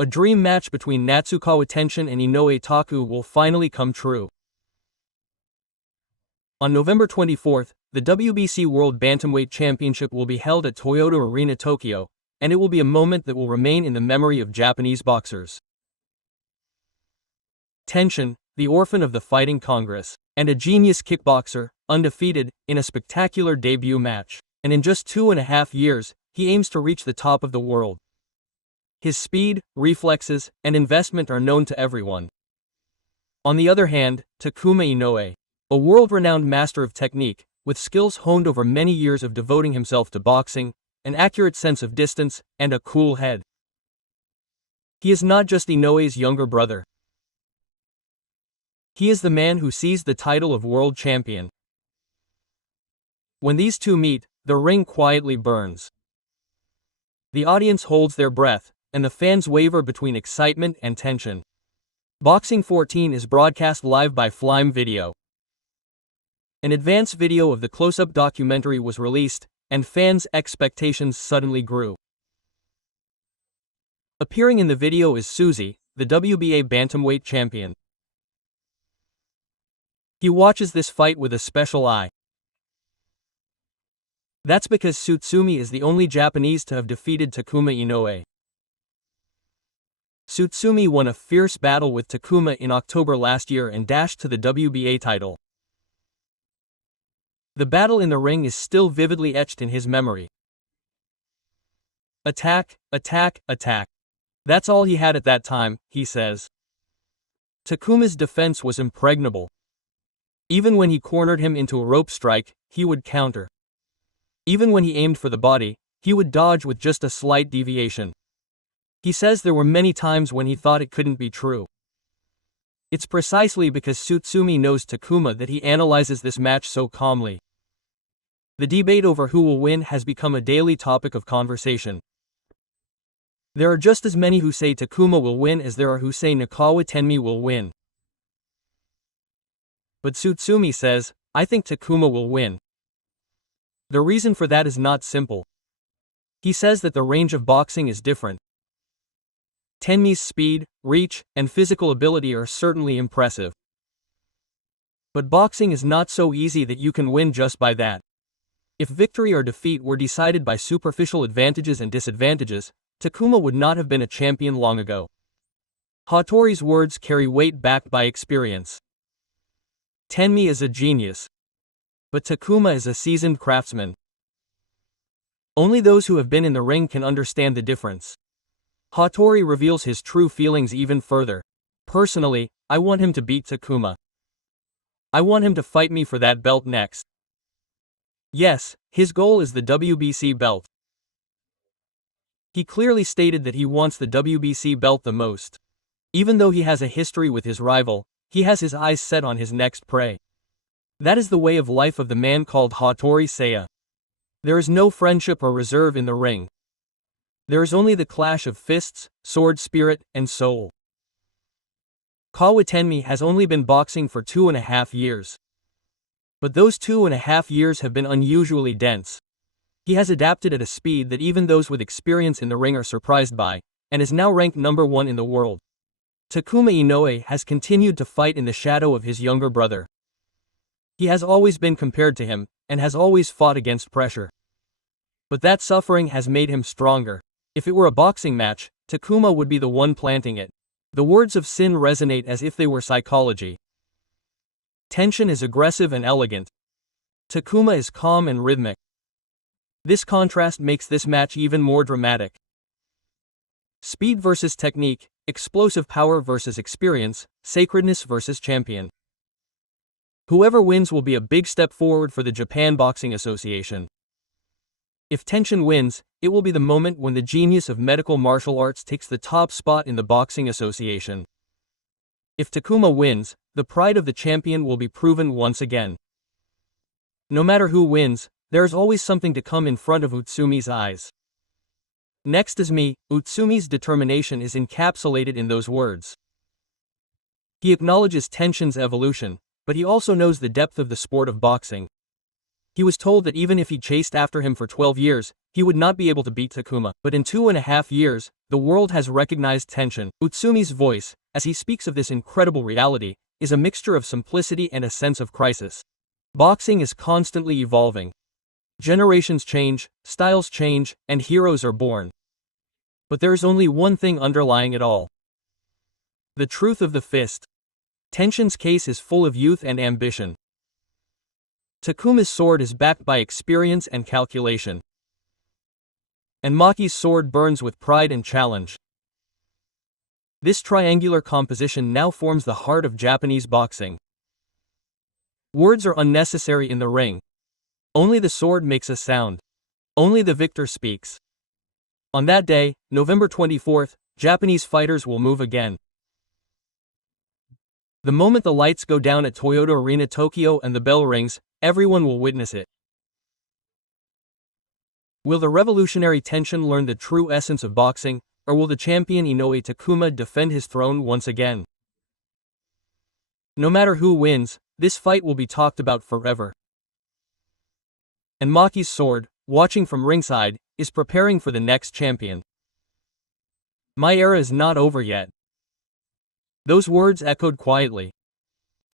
A dream match between Natsukawa Tenshin and Inoue Taku will finally come true. On November 24, the WBC World Bantamweight Championship will be held at Toyota Arena, Tokyo, and it will be a moment that will remain in the memory of Japanese boxers. Tenshin, the orphan of the Fighting Congress, and a genius kickboxer, undefeated, in a spectacular debut match, and in just 2.5 years, he aims to reach the top of the world. His speed, reflexes, and investment are known to everyone. On the other hand, Takuma Inoue, a world-renowned master of technique, with skills honed over many years of devoting himself to boxing, an accurate sense of distance, and a cool head. He is not just Inoue's younger brother. He is the man who seized the title of world champion. When these two meet, the ring quietly burns. The audience holds their breath, and the fans waver between excitement and tension. Boxing 14 is broadcast live by Flime Video. An advance video of the close-up documentary was released, and fans' expectations suddenly grew. Appearing in the video is Suzy, the WBA bantamweight champion. He watches this fight with a special eye. That's because Tsutsumi is the only Japanese to have defeated Takuma Inoue. Tsutsumi won a fierce battle with Takuma in October last year and dashed to the WBA title. The battle in the ring is still vividly etched in his memory. Attack, attack, attack. That's all he had at that time, he says. Takuma's defense was impregnable. Even when he cornered him into a rope strike, he would counter. Even when he aimed for the body, he would dodge with just a slight deviation. He says there were many times when he thought it couldn't be true. It's precisely because Tsutsumi knows Takuma that he analyzes this match so calmly. The debate over who will win has become a daily topic of conversation. There are just as many who say Takuma will win as there are who say Nakawa Tenmi will win. But Tsutsumi says, I think Takuma will win. The reason for that is not simple. He says that the range of boxing is different. Tenmi's speed, reach, and physical ability are certainly impressive. But boxing is not so easy that you can win just by that. If victory or defeat were decided by superficial advantages and disadvantages, Takuma would not have been a champion long ago. Hattori's words carry weight backed by experience. Tenmi is a genius. But Takuma is a seasoned craftsman. Only those who have been in the ring can understand the difference. Hattori reveals his true feelings even further. Personally, I want him to beat Takuma. I want him to fight me for that belt next. Yes, his goal is the WBC belt. He clearly stated that he wants the WBC belt the most. Even though he has a history with his rival, he has his eyes set on his next prey. That is the way of life of the man called Hattori Seiya. There is no friendship or reserve in the ring. There is only the clash of fists, sword spirit, and soul. Kawatenmi has only been boxing for 2.5 years. But those 2.5 years have been unusually dense. He has adapted at a speed that even those with experience in the ring are surprised by, and is now ranked number 1 in the world. Takuma Inoue has continued to fight in the shadow of his younger brother. He has always been compared to him, and has always fought against pressure. But that suffering has made him stronger. If it were a boxing match, Takuma would be the one planting it. The words of Sin resonate as if they were psychology. Tenshin is aggressive and elegant. Takuma is calm and rhythmic. This contrast makes this match even more dramatic. Speed versus technique, explosive power versus experience, sacredness versus champion. Whoever wins will be a big step forward for the Japan Boxing Association. If Tenshin wins, it will be the moment when the genius of medical martial arts takes the top spot in the Boxing Association. If Takuma wins, the pride of the champion will be proven once again. No matter who wins, there is always something to come in front of Utsumi's eyes. Next is me. Utsumi's determination is encapsulated in those words. He acknowledges Tenshin's evolution, but he also knows the depth of the sport of boxing. He was told that even if he chased after him for 12 years, he would not be able to beat Takuma. But in 2.5 years, the world has recognized Tenshin. Utsumi's voice, as he speaks of this incredible reality, is a mixture of simplicity and a sense of crisis. Boxing is constantly evolving. Generations change, styles change, and heroes are born. But there is only one thing underlying it all. The truth of the fist. Tenshin's case is full of youth and ambition. Takuma's sword is backed by experience and calculation. And Maki's sword burns with pride and challenge. This triangular composition now forms the heart of Japanese boxing. Words are unnecessary in the ring. Only the sword makes a sound. Only the victor speaks. On that day, November 24th, Japanese fighters will move again. The moment the lights go down at Toyota Arena Tokyo and the bell rings, everyone will witness it. Will the revolutionary Tenshin learn the true essence of boxing, or will the champion Inoue Takuma defend his throne once again? No matter who wins, this fight will be talked about forever. And Maki's sword, watching from ringside, is preparing for the next champion. My era is not over yet. Those words echoed quietly.